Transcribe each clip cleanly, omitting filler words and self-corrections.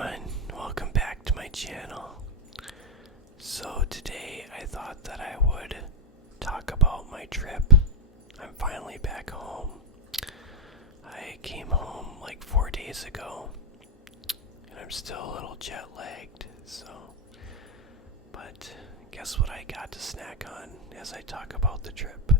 everyone, welcome back to my channel. So today I thought that I would talk about my trip. I'm finally back home. I came home like 4 days ago and I'm still a little jet lagged, but guess what I got to snack on as I talk about the trip?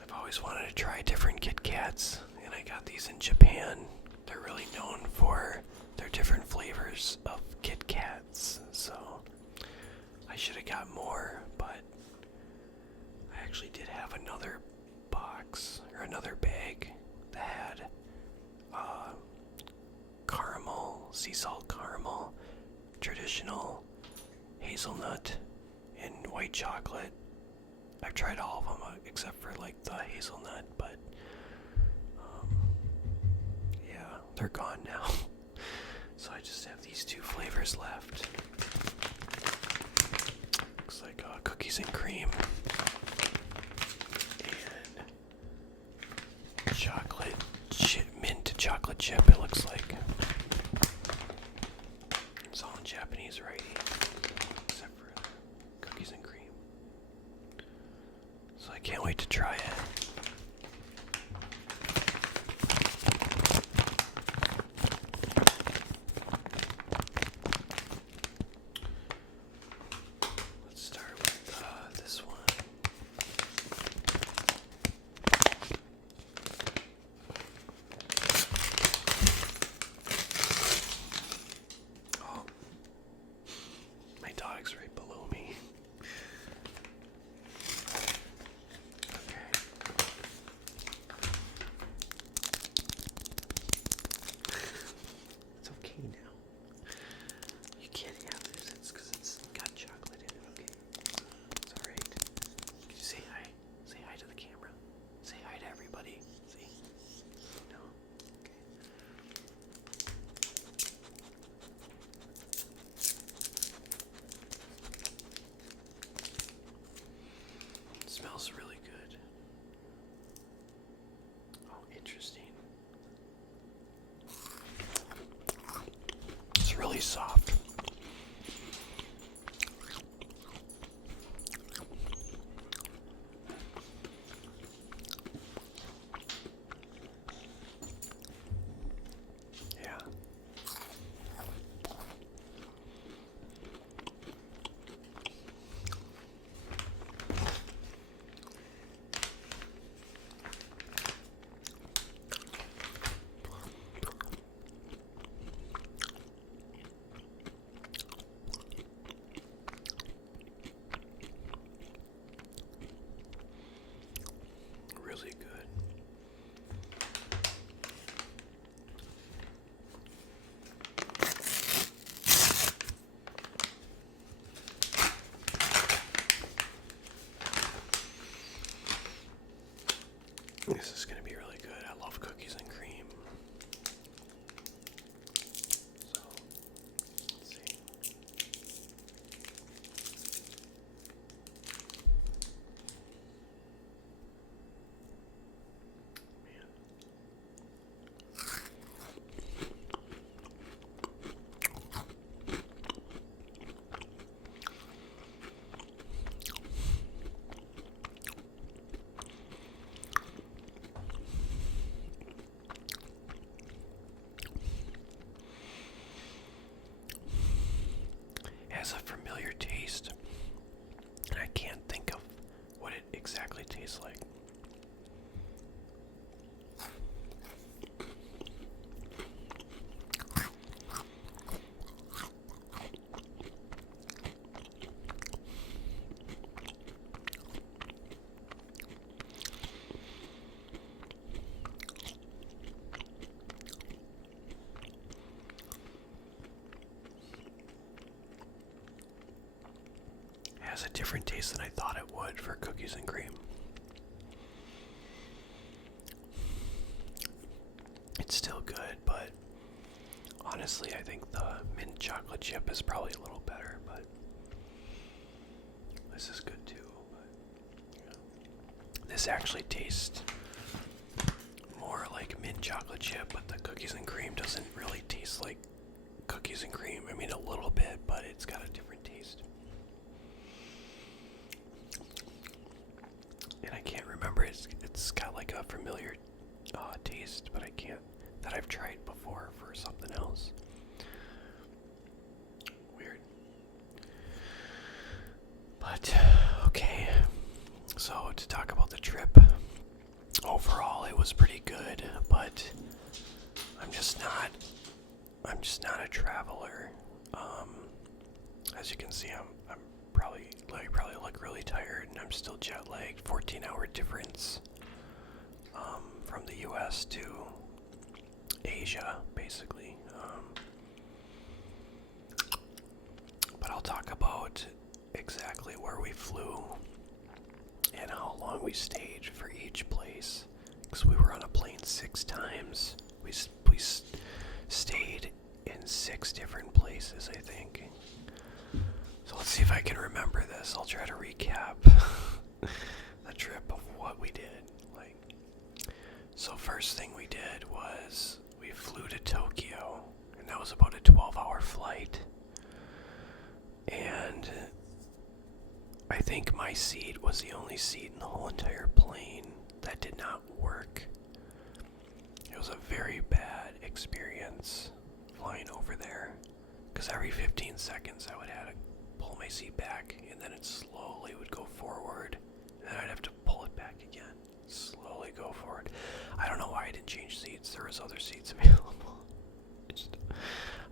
I've always wanted to try different KitKats, and I got these in Japan. They're really known for their different flavors of KitKats, so I should have got more, but I actually did have another box, or another bag, that had caramel, sea salt caramel, traditional hazelnut, and white chocolate. I've tried all of them except for like the hazelnut, but yeah, they're gone now. So I just have these two flavors left. Looks like cookies and cream and chocolate chip, mint chocolate chip. It looks like it's all in Japanese writing, except for cookies and cream. So I can't wait to try it. Let's start with this one. Oh, my dog's right below me. It's okay now. You can't have this. It's because it's got chocolate in it, okay? It's alright. Can you say hi? Say hi to the camera. Say hi to everybody. See? No? Okay. It smells really good. Oh, interesting. It's really soft. Yeah. Really good. This is going to be really good. I love cookies and cream. So, let's see. Man. It has a familiar taste, and I can't think of what it exactly tastes like. It has a different taste than I thought it would for cookies and cream. It's still good, but honestly, I think the mint chocolate chip is probably a little better, but this is good too. But, yeah. This actually tastes like mint chocolate chip, but the cookies and cream doesn't really taste like cookies and cream. I mean, a little bit, but it's got a different taste. And I can't remember. It's got like a familiar taste, but I can't, that I've tried before for something else. Weird. But okay. So to talk about the trip, overall it was pretty good, but I'm just not a traveler. As you can see, I'm probably look really tired, and I'm still jet lagged. 14-hour difference from the U.S. to Asia, basically. But I'll talk about exactly where we flew and how long we stayed for each place. Because we were on a plane 6 times. We stayed in 6 different places, I think. So let's see if I can remember this. I'll try to recap the trip of what we did. So first thing we did was we flew to Tokyo, and that was about a 12-hour flight. And I think my seat was the only seat in the whole entire plane that did not work. It was a very bad experience flying over there, because every 15 seconds I would have to pull my seat back, and then it slowly would go forward, and then I'd have to pull it back again, slowly go forward. I don't know why I didn't change seats. There was other seats available.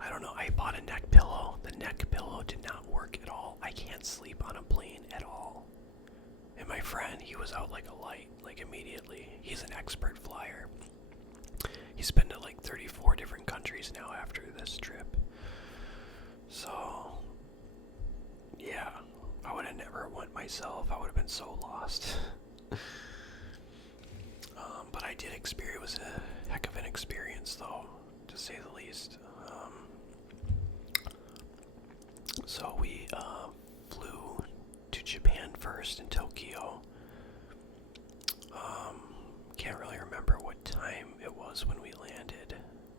I don't know. I bought a neck pillow. The neck pillow did not work at all. I can't sleep on a plane at all. And my friend, he was out like a light, like immediately. He's an expert flyer. He's been to like 34 different countries now after this trip. So, yeah, I would have never went myself. I would have been so lost. But I did experience, it was a heck of an experience though, to say the least. So we flew to Japan first in Tokyo. Can't really remember what time it was when we landed,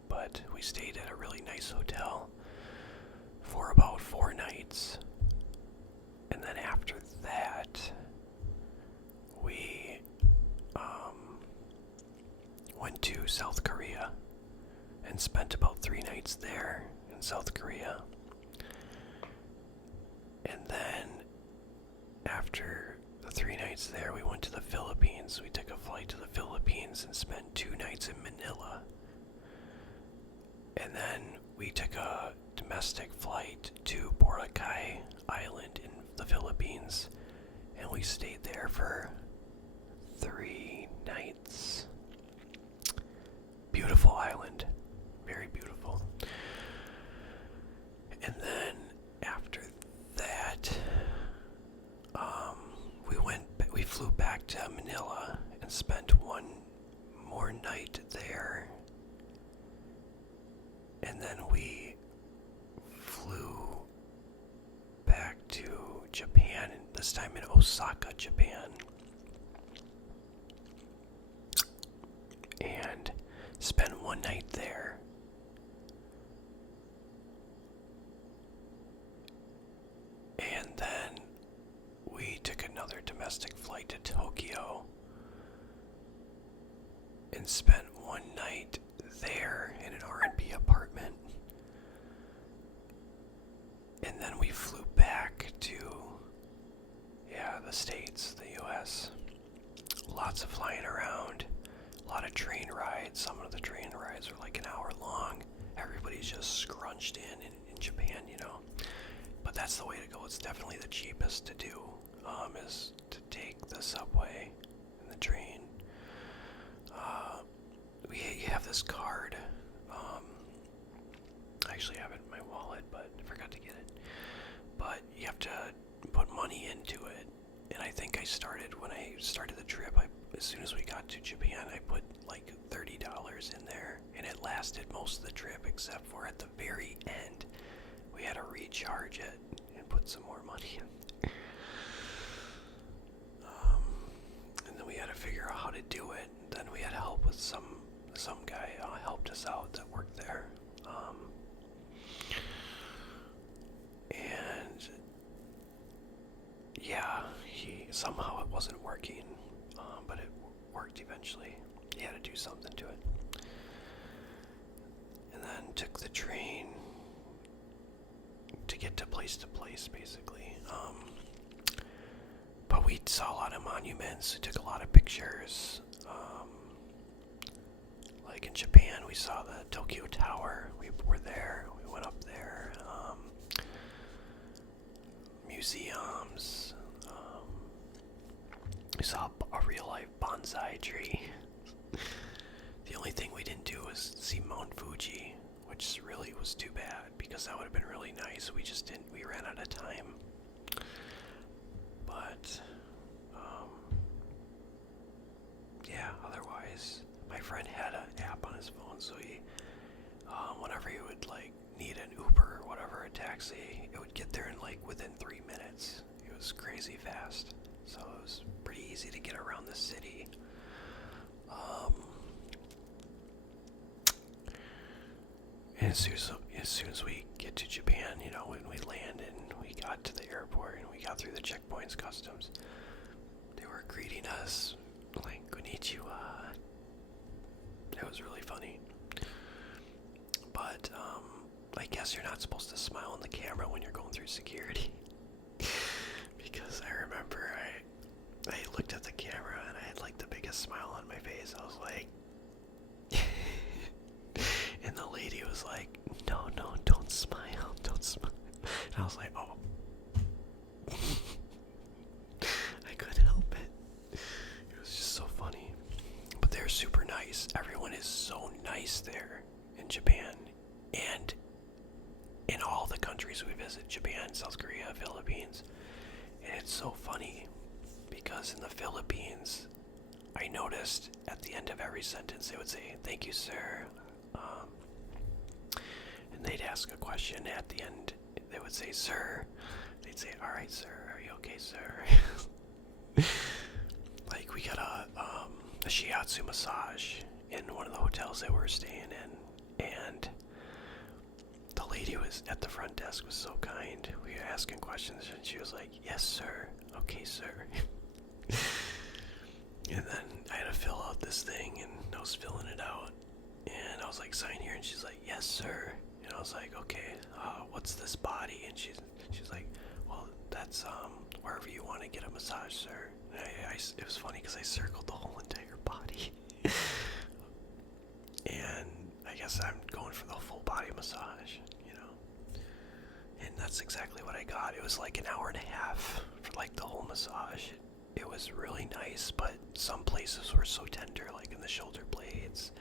but we stayed at a really nice hotel for about 4 nights. And then after that, we went to South Korea and spent about 3 nights there in South Korea. And then after the 3 nights there, we went to the Philippines. We took a flight to the Philippines and spent 2 nights in Manila. And then we took a domestic flight to Boracay Island in the Philippines, and we stayed there for 3 nights. Beautiful island, very beautiful. And then after that, we flew back to Manila and spent 1 more night there. And then we flew back to Japan, this time in Osaka, Japan. And spent 1 night there. And then we took another domestic flight to Tokyo and spent 1 night there in an R&B apartment. And then we flew back to, the States, the US. Lots of flying around, a lot of train rides. Some of the train rides were like an hour long. Everybody's just scrunched in Japan, But that's the way to go. It's definitely the cheapest to do, is to take the subway and the train. You have this card. I actually have it in my wallet, but I forgot to get it. But you have to put money into it. And I think when I started the trip, as soon as we got to Japan, I put like $30 in there. And it lasted most of the trip, except for at the very end, we had to recharge it and put some more money in. And then we had to figure out how to do it. Then we had help with some guy helped us out that worked there. And yeah, somehow it wasn't working, but it worked eventually. He had to do something to it. And then took the train to get to place, basically. But we saw a lot of monuments, we took a lot of pictures. Like in Japan, we saw the Tokyo Tower, we were there, we went up there. Museums, we saw a real-life bonsai tree. The only thing we didn't do was see Mount Fuji, which really was too bad, because that would have been really nice. We just didn't, we ran out of time. But, yeah, otherwise, my friend had an app on his phone, so he, whenever he would, like, need an Uber or whatever, a taxi, it would get there in, like, within 3 minutes. It was crazy fast, so it was pretty easy to get around the city. And as soon as we get to Japan, you know, when we land and we got to the airport and we got through the checkpoints, customs, they were greeting us like, konnichiwa. It was really funny. But, I guess you're not supposed to smile on the camera when you're going through security. Because I remember I looked at the camera and I had like the biggest smile on my face. I was like, and the lady was like, no, don't smile, don't smile. And I was like, oh. I couldn't help it. It was just so funny. But they're super nice. Everyone is so nice there in Japan. And in all the countries we visit, Japan, South Korea, Philippines. And it's so funny because in the Philippines, I noticed at the end of every sentence they would say, thank you, sir. And they'd ask a question at the end. They would say, sir. They'd say, all right, sir. Are you okay, sir? Like, we got a shiatsu massage in one of the hotels that we were staying in. And the lady was at the front desk was so kind. We were asking questions and she was like, yes, sir. Okay, sir. And then I had to fill out this thing and I was filling it out. And I was like, sign here. And she's like, yes, sir. And I was like, okay, what's this body? And she's like, well, that's wherever you want to get a massage, sir. And it was funny because I circled the whole entire body. And I guess I'm going for the full body massage, you know. And that's exactly what I got. It was like an hour and a half for like the whole massage. It was really nice, but some places were so tender, like in the shoulder blades.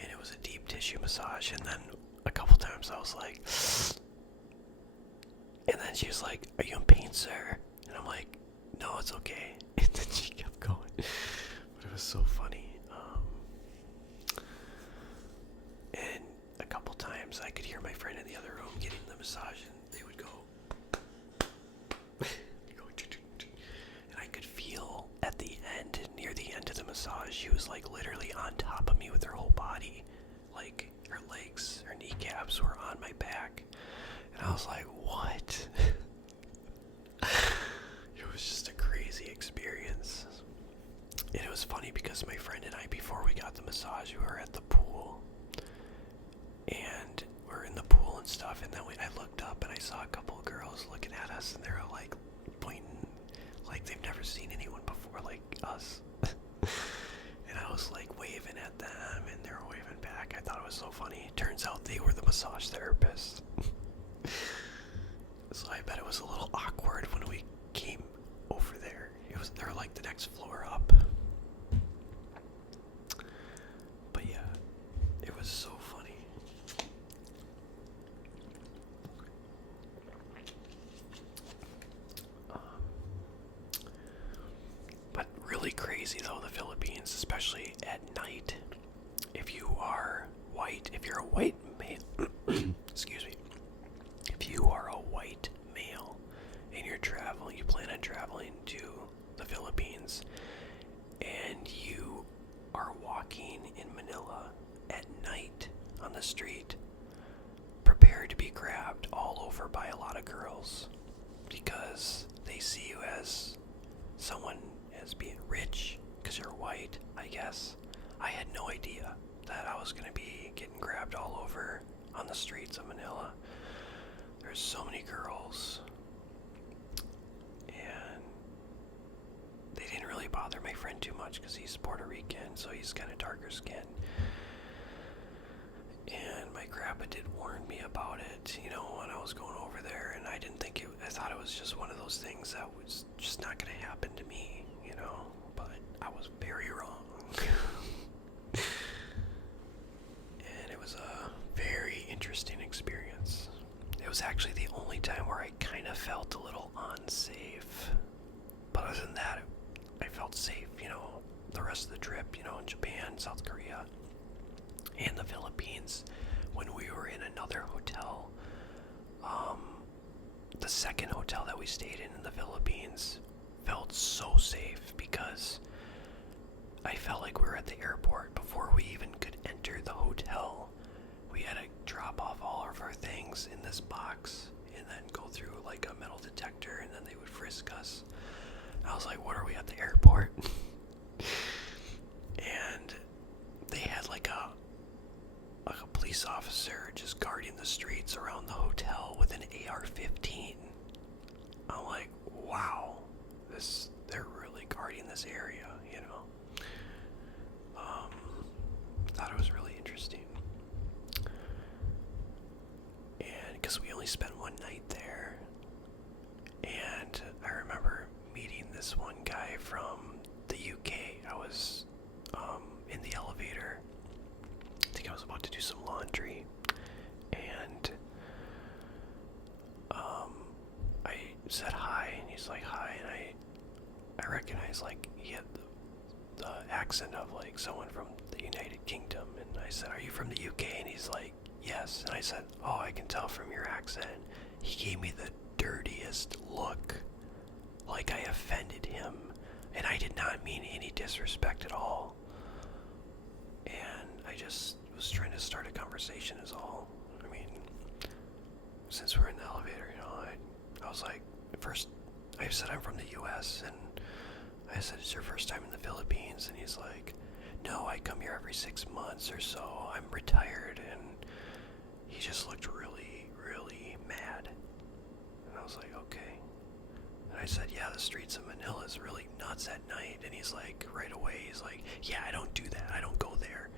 And it was a deep tissue massage. And then a couple times I was like, and then she was like, are you in pain, sir? And I'm like, no, it's okay. And then she kept going. But it was so funny. And a couple times I could hear my friend in the other room getting the massage, and they would go, and I could feel at the end, near the end of the massage, she was like literally on top of me with her whole body. Like her legs, her kneecaps were on my back. And I was like, what? It was just a crazy experience. And it was funny because my friend and I, before we got the massage, we were at the pool. And we're in the pool and stuff. And then I looked up and I saw a couple of girls looking at us. And they were like pointing, like they've never seen anyone before like us. And I was like waving at them and they were waving back. I thought it was so funny. Turns out they were the massage therapists. So I bet it was a little awkward when we came over there. They were like the next floor up. But yeah, it was so funny. But really crazy though, the Philippines, especially at night. If you are white, if you're a white male, excuse me, if you are a white male and you plan on traveling to the Philippines, and you are walking in Manila street, prepared to be grabbed all over by a lot of girls because they see you as someone as being rich because you're white, I guess. I had no idea that I was going to be getting grabbed all over on the streets of Manila. There's so many girls, and they didn't really bother my friend too much because he's Puerto Rican, so he's kind of darker skinned. And my grandpa did warn me about it, when I was going over there, and I didn't think I thought it was just one of those things that was just not going to happen to me, but I was very wrong. And it was a very interesting experience. It was actually the only time where I kind of felt a little unsafe. But other than that, I felt safe, the rest of the trip, in Japan, South Korea, and the Philippines. When we were in another hotel, the second hotel that we stayed in the Philippines felt so safe because I felt like we were at the airport before we even could enter the hotel. We had to drop off all of our things in this box and then go through like a metal detector, and then they would frisk us. I was like, what are we at the airport? And they had like a police officer just guarding the streets around the hotel with an AR-15. I'm like, wow, they're really guarding this area, Thought it was really interesting. And because we only spent one night there, and I remember meeting this one guy from the UK. I was in the elevator. I think I was about to do some laundry, and I said hi, and he's like, hi, and I recognized like he had the accent of like someone from the United Kingdom, and I said, are you from the UK? And he's like, yes. And I said, oh, I can tell from your accent. He gave me the dirtiest look, like I offended him, and I did not mean any disrespect at all. And I just was trying to start a conversation is all. I mean, since we're in the elevator, I was like, first, I said I'm from the US, and I said, it's your first time in the Philippines? And he's like, no, I come here every 6 months or so. I'm retired. And he just looked really, really mad. And I was like, okay. And I said, yeah, the streets of Manila is really nuts at night. And he's like, right away, he's like, yeah, I don't do that. I don't go there.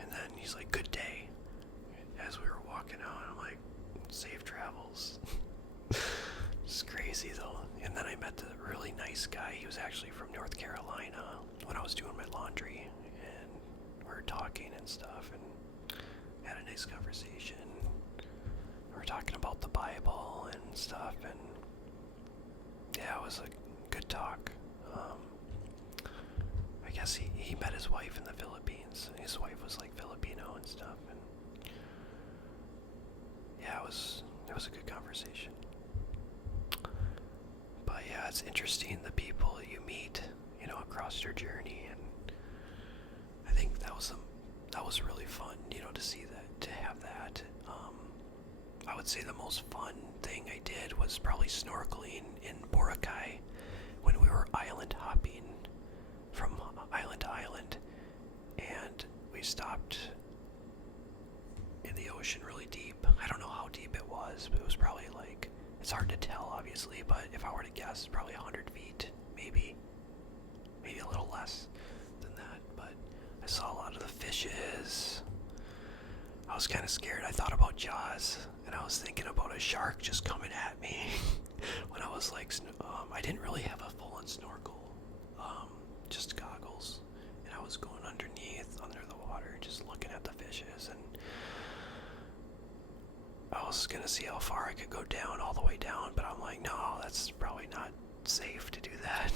And then he's like, good day. As we were walking out, I'm like, safe travels. It's crazy though. And then I met the really nice guy. He was actually from North Carolina when I was doing my laundry, and we were talking and stuff, and had a nice conversation. We were talking about the Bible and stuff, and yeah, it was a good talk. I guess he met his wife in the Philippines. His wife was like Filipino and stuff, and yeah, it was a good conversation. But yeah, it's interesting the people you meet, across your journey, and I think that was really fun, to see that, to have that. I would say the most fun thing I did was probably snorkeling in Boracay when we were island hopping from island to island, and we stopped in the ocean really deep. I don't know how deep it was, but it was probably like, it's hard to tell obviously, but if I were to guess, probably 100 feet, maybe a little less than that. But I saw a lot of the fishes. I was kind of scared. I thought about Jaws, and I was thinking about a shark just coming at me when I was like, I didn't really have a full-on snorkel, just goggles, and I was going under the water, just looking at the fishes, and I was gonna see how far I could go down, all the way down, but I'm like, no, that's probably not safe to do that.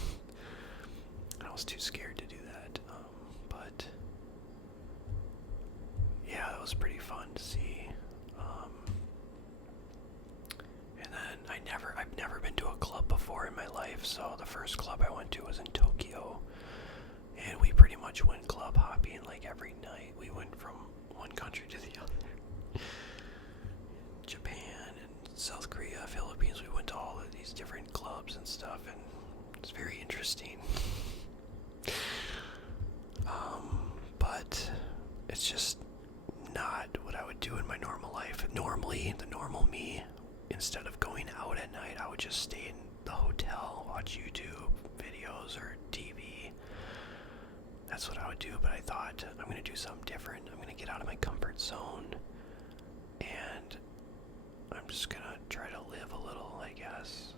I was too scared to do that, but yeah, that was pretty fun to see. And then I've never been to a club before in my life, so the first club I went to was in Tokyo, and we pretty much went club hopping like every night. We went from one country to the other. South Korea, Philippines. We went to all of these different clubs and stuff, and it's very interesting. But it's just not what I would do in my normal life. Normally, the normal me, instead of going out at night, I would just stay in the hotel, watch YouTube videos or TV. That's what I would do, but I thought, I'm going to do something different. I'm going to get out of my comfort zone, and I'm just going to try to live a little, I guess.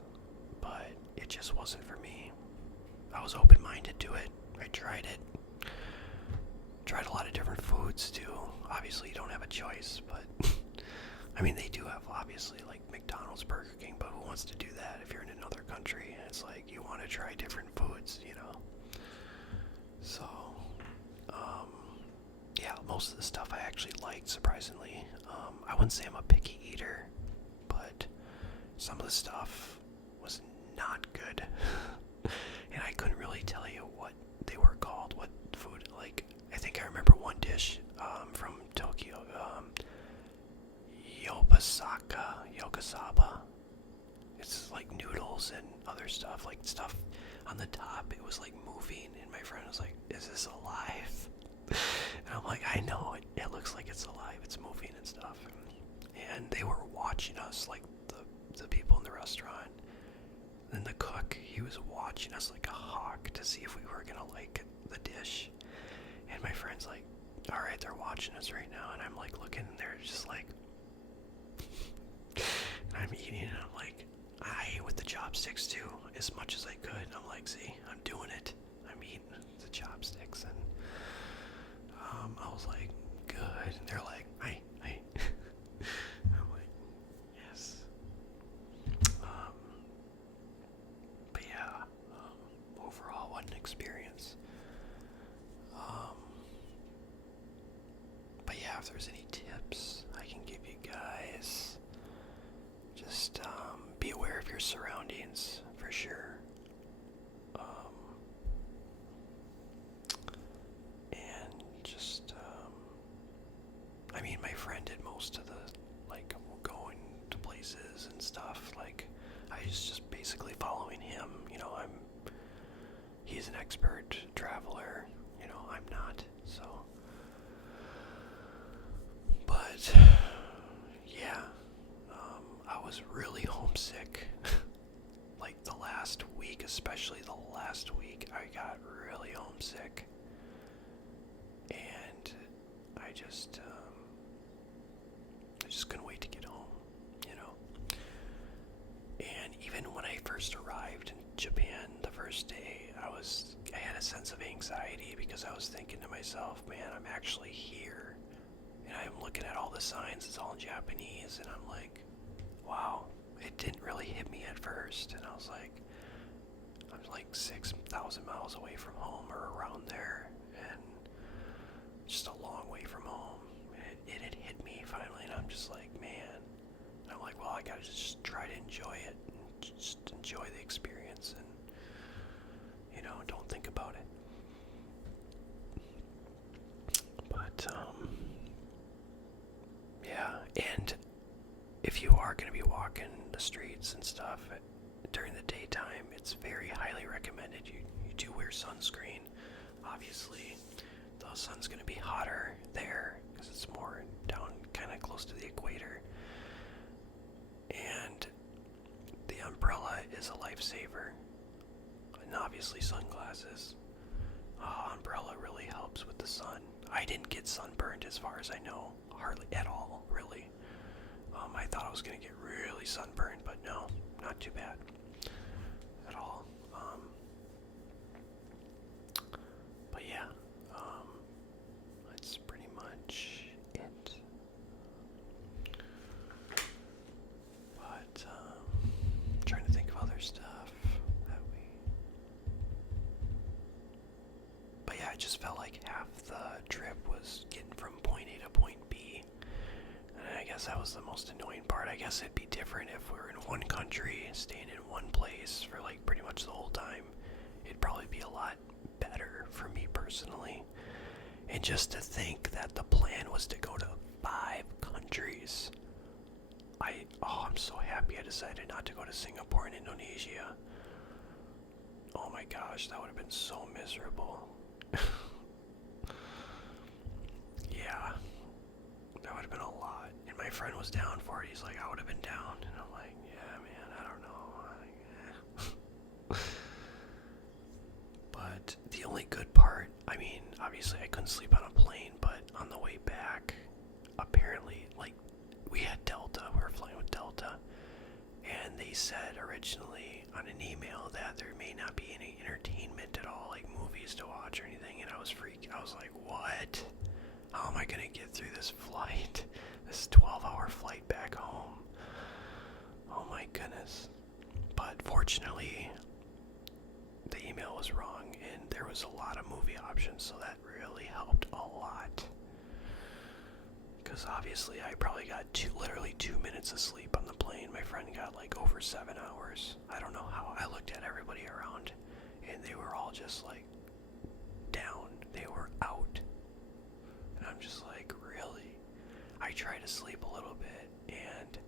But it just wasn't for me. I was open-minded to it. I tried it. Tried a lot of different foods too. Obviously you don't have a choice, but I mean they do have obviously like McDonald's, Burger King, but who wants to do that if you're in another country? It's like you want to try different foods, you know. So yeah, most of the stuff I actually liked, surprisingly. I wouldn't say I'm a picky eater, but some of the stuff was not good. And I couldn't really tell you what they were called, what food, like, I think I remember one dish from Tokyo, Yokosaba. It's like noodles and other stuff, like stuff on the top. It was like moving, and my friend was like, "Is this alive?" And I'm like, "I know, it looks like it's alive. It's moving and stuff." And they were watching us, like the people in the restaurant. And the cook, he was watching us like a hawk to see if we were gonna like the dish. And my friend's like, alright, they're watching us right now. And I'm like looking, and they're just like, and I'm eating, and I'm like, I ate with the chopsticks too, as much as I could. And I'm like, see, I'm doing it. I'm eating the chopsticks. And I was like, good. And they're like, I. I'm like, yes. But yeah, overall, what an experience. But yeah, if there's any tips I can give you guys, just be aware of your surroundings for sure. And just, I mean, my friend did most of the, like, going to places and stuff. Like, I was just basically following him. You know, he's an expert traveler. You know, I'm not. So, but yeah, I was really homesick. Like the last week, especially the last week, I got really homesick, and I just couldn't wait to get home, you know. And even when I first arrived in Japan, the first day, I had a sense of anxiety because I was thinking to myself, man, I'm actually here, and I'm looking at all the signs, it's all in Japanese, and I'm like, wow, it didn't really hit me at first, and I was like 6,000 miles away from home or around there, and just a long way from home. It had hit me finally, and I'm just like, man. And I'm like, well, I gotta just try to enjoy it, and just enjoy the experience, and, you know, don't think about it. But, yeah, and if you are gonna be walking the streets and stuff during the daytime, it's very highly recommended you do wear sunscreen. Obviously, the sun's going to be hotter there because it's more down kind of close to the equator. And the umbrella is a lifesaver. And obviously sunglasses. Umbrella really helps with the sun. I didn't get sunburned as far as I know. Hardly at all, really. I thought I was going to get really sunburned, but no, not too bad at all. But yeah, that's pretty much it. But trying to think of other stuff that we. But yeah, I just felt like half the trip was getting from point A to point B. And I guess that was the most annoying part. I guess it'd be different if we were in one country, staying in one place for like pretty much the whole time. It'd probably be a lot better for me personally. And just to think that the plan was to go to 5 countries. I'm so happy I decided not to go to Singapore and Indonesia. Oh my gosh, that would have been so miserable. Yeah, that would have been a lot. And my friend was down for it. He's like, I would have been down. And I'm like, yeah, man, I don't know. But the only good part, I mean, obviously I couldn't sleep on a plane, but on the way back, apparently, like, we had Delta. We were flying with Delta. And they said originally on an email that there may not be any entertainment at all, like movies to watch or anything. And I was freaked. I was like, what? How am I going to get through this flight? This 12-hour flight back home? Oh my goodness. But fortunately, the email was wrong and there was a lot of movie options, so that really helped a lot. Because obviously I probably got literally 2 minutes of sleep on the plane. My friend got like over 7 hours. I don't know how. I looked at everybody around and they were all just like down. They were out. And I'm just like, really? I try to sleep a little bit and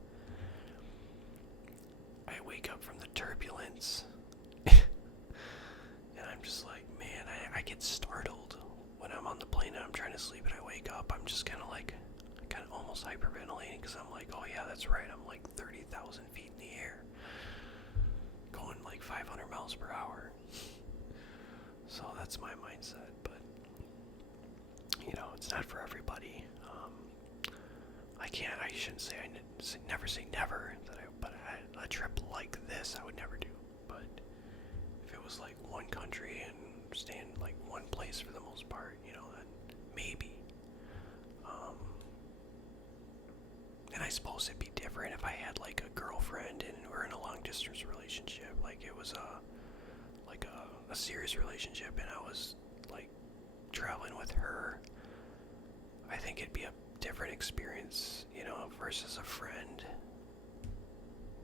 I wake up from the turbulence. And I'm just like, man, I get startled when I'm on the plane and I'm trying to sleep and I wake up. I'm just kind of almost hyperventilating because I'm like, oh yeah, that's right. I'm like 30,000 feet in the air, going like 500 miles per hour. So that's my mindset, but you know, it's not for everybody. I shouldn't say, never say never, but a trip like this I would never do. But if it was like one country and staying like one place for the most part, you know, then maybe. And I suppose it'd be different if I had like a girlfriend and we're in a long distance relationship, like it was a serious relationship and I was like traveling with her. I think it'd be a different experience, you know, versus a friend.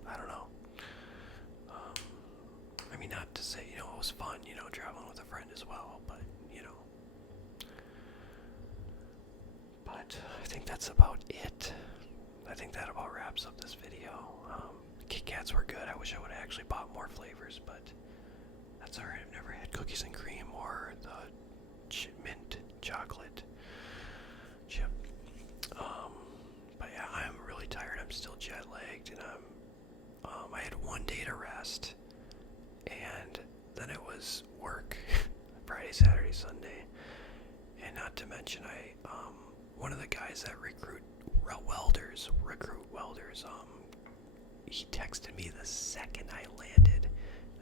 I don't know. I mean, not to say, you know, it was fun, you know, traveling with a friend as well, but, you know. But I think that's about it. I think that about wraps up this video. KitKats were good. I wish I would have actually bought more flavors, but that's alright. I've never had cookies and cream or the mint chocolate chip. But yeah, I'm really tired. I'm still jet lagged, and I had one day to rest, and then it was work Friday, Saturday, Sunday, and not to mention one of the guys that recruit welders, he texted me the second I landed,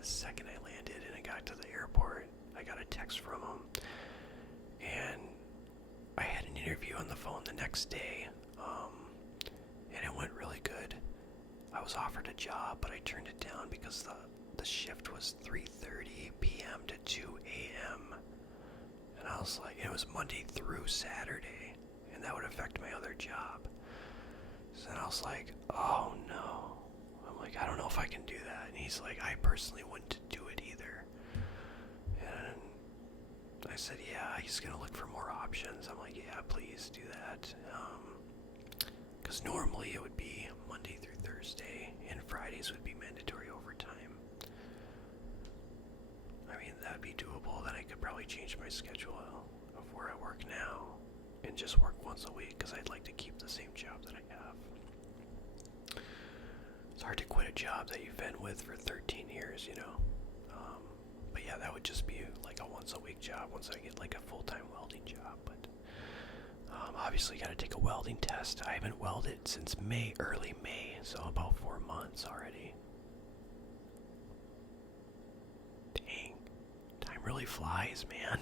and I got to the airport. I got a text from him, and I had an interview on the phone the next day, and it went really good. I was offered a job, but I turned it down because the shift was 3:30 p.m. to 2 a.m. And I was like, it was Monday through Saturday, and that would affect my other job. So then I was like, oh no. I'm like, I don't know if I can do that. And he's like, I personally wouldn't do it either. And I said, yeah, he's gonna look for more options. I'm like, yeah, please do that. Because normally it would be Monday through Thursday, and Fridays would be mandatory overtime. I mean, that'd be doable. Then I could probably change my schedule of where I work now and just work once a week, because I'd like to keep the same job that I have. It's hard to quit a job that you've been with for 13 years, you know. But yeah, that would just be like a once a week job once I get like a full-time welding job. But obviously got to take a welding test. I haven't welded since early May, so about 4 months already. Dang, time really flies, man.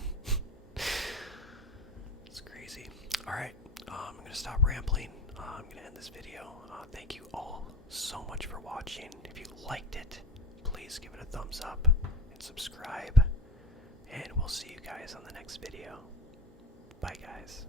It's crazy. Alright, I'm going to stop rambling. I'm going to end this video. Thank you all so much for watching. If you liked it, please give it a thumbs up and subscribe. And we'll see you guys on the next video. Bye, guys.